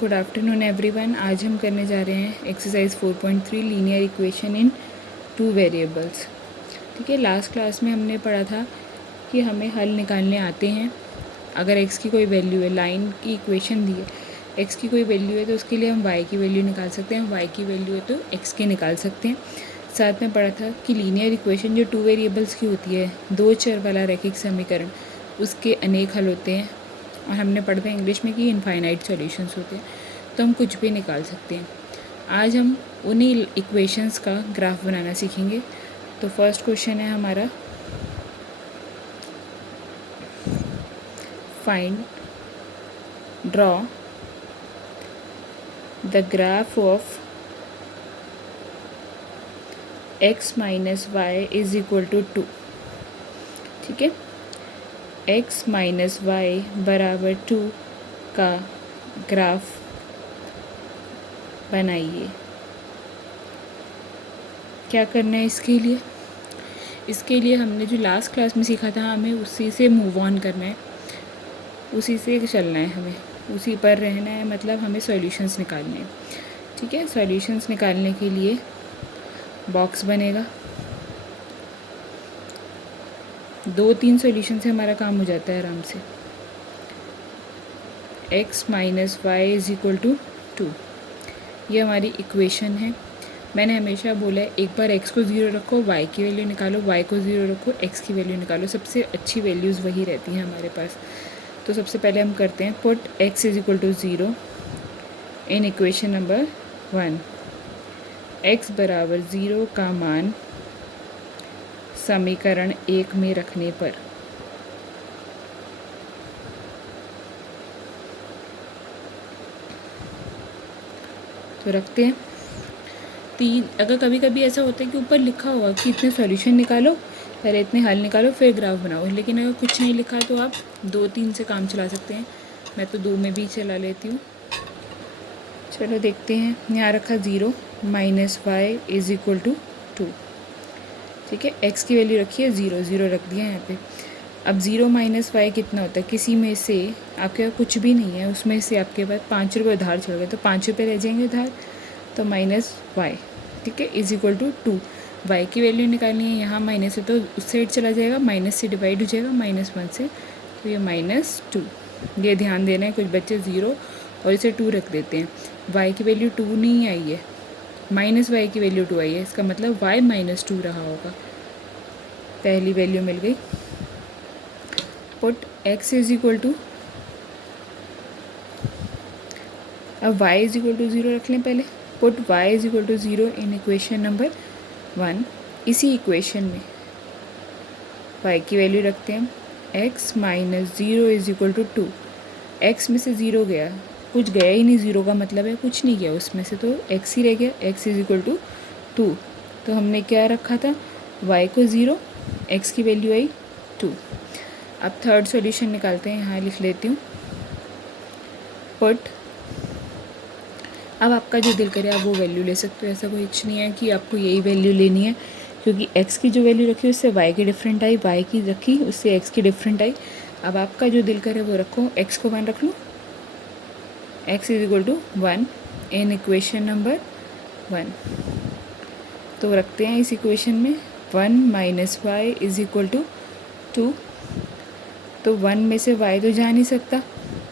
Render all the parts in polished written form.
Good afternoon everyone. आज हम करने जा रहे हैं exercise 4.3 linear equation in 2 variables. ठीक है, लास्ट क्लास में हमने पढ़ा था कि हमें हल निकालने आते हैं। अगर x की कोई वैल्यू है, लाइन की इक्वेशन दी है, x की कोई वैल्यू है तो उसके लिए हम y की वैल्यू निकाल सकते हैं, y की वैल्यू है तो x की निकाल सकते हैं। साथ में पढ़ा था कि लीनियर इक्वेशन जो 2 वेरिएबल्स की होती है, 2 चर वाला रैखिक समीकरण, उसके अनेक हल होते हैं। और हमने पढ़ते हैं इंग्लिश में कि इनफाइनाइट सॉल्यूशंस होते हैं, तो हम कुछ भी निकाल सकते हैं। आज हम उन्हीं इक्वेशंस का ग्राफ बनाना सीखेंगे। तो फर्स्ट क्वेश्चन है हमारा, find draw the graph of x minus y is equal to 2। ठीक है, x माइनस वाई बराबर 2 का ग्राफ बनाइए। क्या करना है इसके लिए हमने जो लास्ट क्लास में सीखा था, हमें उसी से मूव ऑन करना है, उसी से चलना है, हमें उसी पर रहना है। मतलब हमें सॉल्यूशंस निकालने हैं। ठीक है, सॉल्यूशंस निकालने के लिए बॉक्स बनेगा, 2-3 सॉल्यूशन से हमारा काम हो जाता है आराम से। x minus y is equal to 2, ये हमारी इक्वेशन है। मैंने हमेशा बोला है, एक बार x को 0 रखो, y की वैल्यू निकालो, y को 0 रखो, x की वैल्यू निकालो। सबसे अच्छी वैल्यूज़ वही रहती हैं हमारे पास। तो सबसे पहले हम करते हैं, put x is equal to 0 in equation number 1। x बराबर 0 का मान समीकरण 1 में रखने पर तो रखते हैं 3। अगर कभी कभी ऐसा होता है कि ऊपर लिखा होगा कि इतने सॉल्यूशन निकालो, पहले इतने हल निकालो फिर ग्राफ बनाओ, लेकिन अगर कुछ नहीं लिखा तो आप 2-3 से काम चला सकते हैं। मैं तो 2 में भी चला लेती हूँ। चलो देखते हैं, यहाँ रखा 0 minus y is equal to 2। ठीक है, x की वैल्यू रखी है 0 रख दिया यहाँ पे। अब 0 माइनस वाई कितना होता है, किसी में से आपके पास कुछ भी नहीं है, उसमें से आपके पास 5 रुपये उधार चल गए, तो 5 रुपये रह जाएंगे उधार, तो माइनस वाई। ठीक है, इज इक्वल टू 2। वाई की वैल्यू निकालनी है, यहाँ माइनस है तो उस साइड चला जाएगा, माइनस से डिवाइड हो जाएगा -1 से, तो ये -2। ये ध्यान देना है, कुछ बच्चे 0 और इसे 2 रख देते हैं। वाई की वैल्यू 2 नहीं आई है, माइनस वाई की वैल्यू 2 आई है, इसका मतलब वाई -2 रहा होगा। पहली वैल्यू मिल गई। Put x is equal to, अब y इज इक्वल टू 0 रख लें पहले। Put y is equal to 0 in equation number 1। इसी इक्वेशन में y की वैल्यू रखते हैं हम, x minus 0 is equal to 2। x में से 0 गया, कुछ गया ही नहीं, 0 का मतलब है कुछ नहीं गया उसमें से, तो x ही रह गया। x is equal to 2। तो हमने क्या रखा था, y को 0, x की वैल्यू आई 2। अब थर्ड सॉल्यूशन निकालते हैं, यहाँ लिख लेती हूँ, पुट। अब आपका जो दिल करे आप वो वैल्यू ले सकते हो, ऐसा कोई कुछ नहीं है कि आपको यही वैल्यू लेनी है, क्योंकि x की जो वैल्यू रखी उससे y की डिफरेंट आई, y की रखी उससे x की डिफरेंट आई। अब आपका जो दिल करे वो रखो, x को 1 रख लो, x is equal to 1 in equation number 1। तो रखते हैं इस इक्वेशन में 1 minus y is equal to 2। तो 1 में से y तो जा नहीं सकता,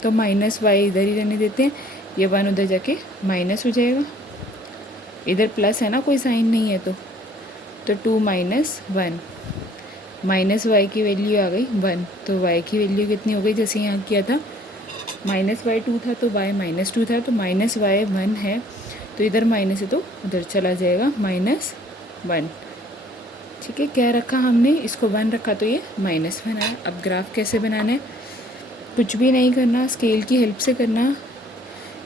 तो माइनस वाई इधर ही रहने देते हैं, ये 1 उधर जाके माइनस हो जाएगा, इधर प्लस है ना, कोई साइन नहीं है, तो 2 माइनस 1, माइनस वाई की वैल्यू आ गई 1। तो y की वैल्यू कितनी हो गई, जैसे यहाँ किया था, माइनस वाई 2 था तो y -2 था, तो माइनस वाई 1 है, तो इधर माइनस है तो उधर चला जाएगा -1। ठीक है, क्या रखा हमने, इसको 1 रखा तो ये -1 आया। अब ग्राफ कैसे बनाना है, कुछ भी नहीं करना, स्केल की हेल्प से करना।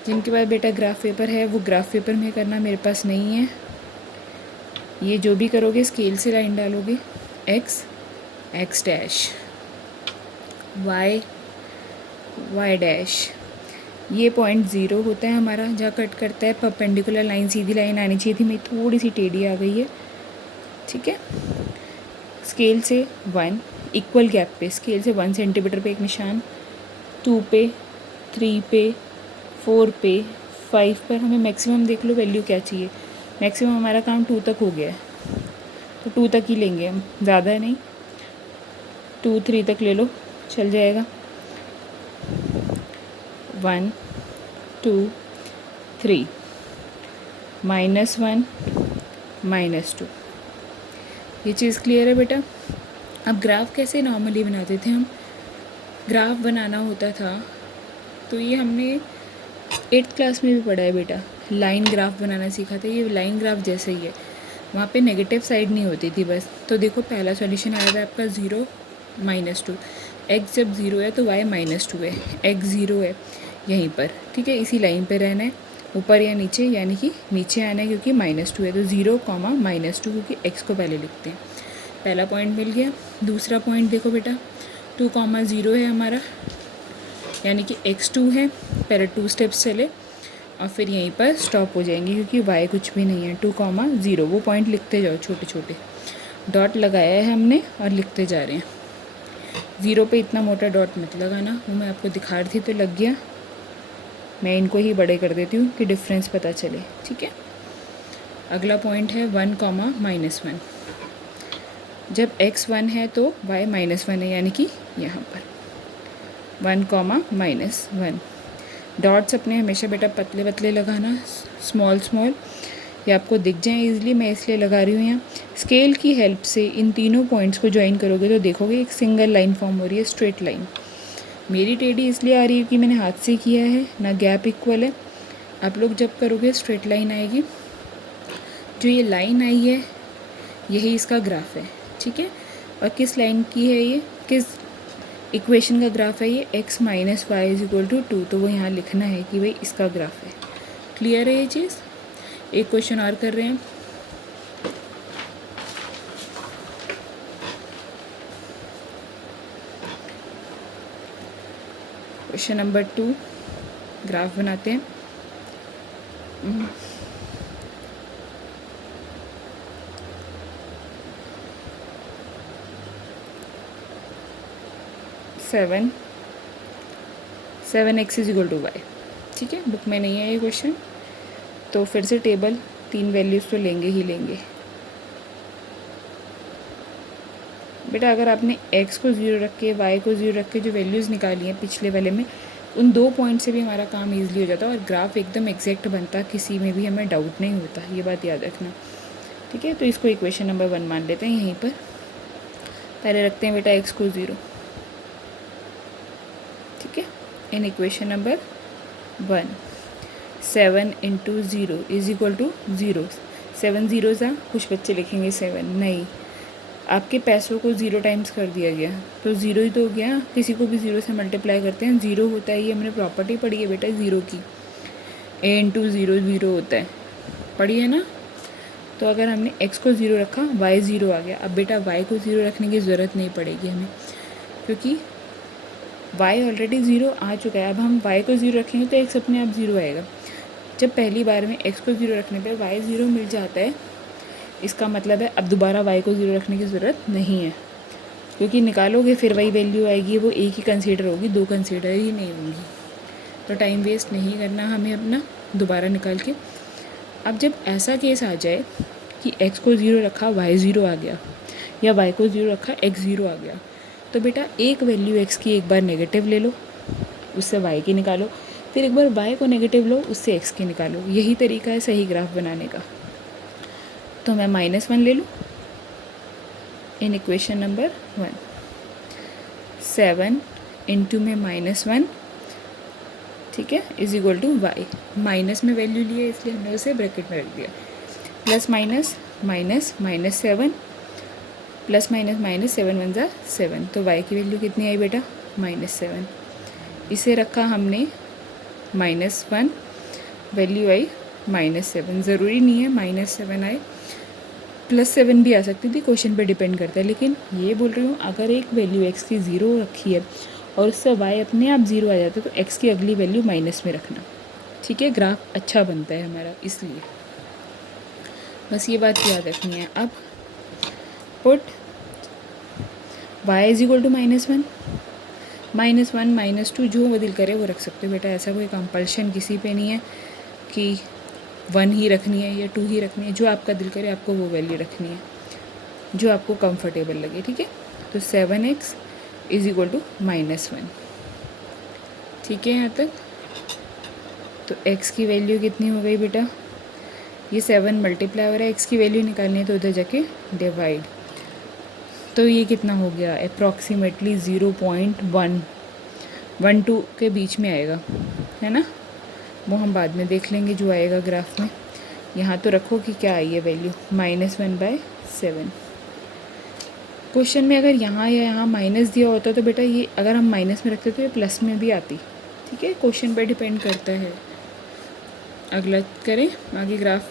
जिनके पास बेटा ग्राफ पेपर है वो ग्राफ पेपर में करना, मेरे पास नहीं है। ये जो भी करोगे स्केल से लाइन डालोगे, x डैश, y डैश, ये पॉइंट 0 होता है हमारा, जहाँ कट करता है परपेंडिकुलर लाइन, सीधी लाइन आनी चाहिए थी, मेरी थोड़ी सी टेढ़ी आ गई है। ठीक है, स्केल से 1 इक्वल गैप पे, स्केल से 1 सेंटीमीटर पे एक निशान, 2 पे, 3 पे, 4 पे 5 पर हमें मैक्सिमम देख लो वैल्यू क्या चाहिए। मैक्सिमम हमारा काम 2 तक हो गया है, तो 2 तक ही लेंगे हम, ज़्यादा नहीं। 2 3 तक ले लो, चल जाएगा। 1 2 3 -1 -2। ये चीज़ क्लियर है बेटा। अब ग्राफ कैसे नॉर्मली बनाते थे हम, ग्राफ बनाना होता था तो ये हमने 8th क्लास में भी पढ़ा है बेटा, लाइन ग्राफ बनाना सीखा था। ये लाइन ग्राफ जैसे ही है, वहाँ पे नेगेटिव साइड नहीं होती थी बस। तो देखो पहला सॉल्यूशन आया था आपका 0 -2। x जब 0 है तो y -2 है, x 0 है यहीं पर, ठीक है। इसी लाइन पे रहना है, ऊपर या नीचे, यानी कि नीचे आना है क्योंकि -2 है। तो 0, -2 क्योंकि x को पहले लिखते हैं। पहला पॉइंट मिल गया। दूसरा पॉइंट देखो बेटा, 2, 0 है हमारा, यानी कि x2 है। पहले 2 स्टेप्स चले और फिर यहीं पर स्टॉप हो जाएंगे क्योंकि y कुछ भी नहीं है। 2, 0 वो पॉइंट लिखते जाओ, छोटे छोटे डॉट लगाया है हमने और लिखते जा रहे हैं। 0 पे इतना मोटा डॉट मत लगाना, वो मैं आपको दिखा रही थी तो लग गया। मैं इनको ही बड़े कर देती हूँ कि डिफरेंस पता चले, ठीक है। अगला पॉइंट है 1, -1। जब x 1 है तो y -1 है, यानी कि यहाँ पर 1, -1। डॉट्स अपने हमेशा बेटा पतले पतले लगाना, स्मॉल स्मॉल, ये आपको दिख जाए ईजिली, मैं इसलिए लगा रही हूँ यहाँ। स्केल की हेल्प से इन तीनों पॉइंट्स को ज्वाइन करोगे तो देखोगे एक सिंगल लाइन फॉर्म हो रही है, स्ट्रेट लाइन। मेरी टेढ़ी इसलिए आ रही है कि मैंने हाथ से किया है ना, गैप इक्वल है। आप लोग जब करोगे स्ट्रेट लाइन आएगी। जो ये लाइन आई है यही इसका ग्राफ है, ठीक है। और किस लाइन की है ये, किस इक्वेशन का ग्राफ है ये, x - y = 2। तो वो यहाँ लिखना है कि भाई इसका ग्राफ है। क्लियर है ये चीज़। एक क्वेश्चन और कर रहे हैं। क्वेश्चन नंबर 2, ग्राफ बनाते हैं। सेवन x = y, ठीक है। बुक में नहीं है ये क्वेश्चन, तो फिर से टेबल 3 वैल्यूज़ तो लेंगे ही लेंगे बेटा। अगर आपने x को 0 रख के y को 0 रख के जो वैल्यूज़ निकाली हैं पिछले वाले में, उन 2 पॉइंट से भी हमारा काम ईजिली हो जाता और ग्राफ एकदम एग्जैक्ट बनता, किसी में भी हमें डाउट नहीं होता, ये बात याद रखना, ठीक है। तो इसको इक्वेशन नंबर 1 मान लेते हैं। यहीं पर पहले रखते हैं बेटा x को 0, ठीक है। इन इक्वेशन नंबर 1, 7 × 0 = 0। 7 ज़ीरोज़ आ, कुछ बच्चे लिखेंगे 7, नहीं, आपके पैसों को 0 टाइम्स कर दिया गया तो 0 ही तो हो गया। किसी को भी 0 से मल्टीप्लाई करते हैं, 0 होता है। ये हमने प्रॉपर्टी पढ़ी है बेटा 0 की, a × 0 0 होता है, पढ़ी है ना। तो अगर हमने x को 0 रखा, y 0 आ गया। अब बेटा y को 0 रखने की ज़रूरत नहीं पड़ेगी हमें, क्योंकि y ऑलरेडी 0 आ चुका है। अब हम y को 0 रखेंगे तो x अपने आप 0 आएगा। जब पहली बार में x को 0 रखने पर y 0 मिल जाता है, इसका मतलब है अब दोबारा y को 0 रखने की ज़रूरत नहीं है, क्योंकि निकालोगे फिर वही वैल्यू आएगी, वो एक ही कंसीडर होगी, 2 कंसीडर ही नहीं होंगी। तो टाइम वेस्ट नहीं करना हमें अपना, दोबारा निकाल के। अब जब ऐसा केस आ जाए कि x को 0 रखा y 0 आ गया, या y को 0 रखा x 0 आ गया, तो बेटा एक वैल्यू x की एक बार नेगेटिव ले लो, उससे y की निकालो, फिर एक बार y को नेगेटिव लो, उससे x की निकालो। यही तरीका है सही ग्राफ बनाने का। तो मैं -1 ले लूँ इन इक्वेशन नंबर 1। 7 × में -1, ठीक है, = y। माइनस में वैल्यू लिए इसलिए हमने उसे ब्रैकेट में रख दिया। Plus minus minus -7, plus minus minus 7 × 1 = 7। तो y की वैल्यू कितनी आई बेटा, -7। इसे रखा हमने -1, वैल्यू आई -7। ज़रूरी नहीं है -7 आए, +7 भी आ सकती थी, क्वेश्चन पे डिपेंड करता है। लेकिन ये बोल रही हूँ, अगर एक वैल्यू x की 0 रखी है और उससे y अपने आप 0 आ जाता है, तो x की अगली वैल्यू माइनस में रखना, ठीक है। ग्राफ अच्छा बनता है हमारा, इसलिए बस ये बात याद रखनी है। अब पुट y = -1, -1 -2 जो वो दिल करे वो रख सकते हो बेटा, ऐसा कोई कंपल्शन किसी पे नहीं है कि 1 ही रखनी है या 2 ही रखनी है। जो आपका दिल करे आपको वो वैल्यू रखनी है जो आपको कंफर्टेबल लगे, ठीक है। तो 7x = -1, ठीक है यहाँ तक। तो x की वैल्यू कितनी हो गई बेटा, ये 7 मल्टीप्लाई हो रहा है, x की वैल्यू निकालनी है तो उधर जाके डिवाइड, तो ये कितना हो गया अप्रॉक्सीमेटली 0.112 के बीच में आएगा, है ना। वो हम बाद में देख लेंगे जो आएगा ग्राफ में। यहाँ तो रखो कि क्या आई है वैल्यू, -1/7। क्वेश्चन में अगर यहाँ या यहाँ माइनस दिया होता तो बेटा ये अगर हम माइनस में रखते तो ये प्लस में भी आती, ठीक है। क्वेश्चन पर डिपेंड करता है। अगला करें आगे ग्राफ।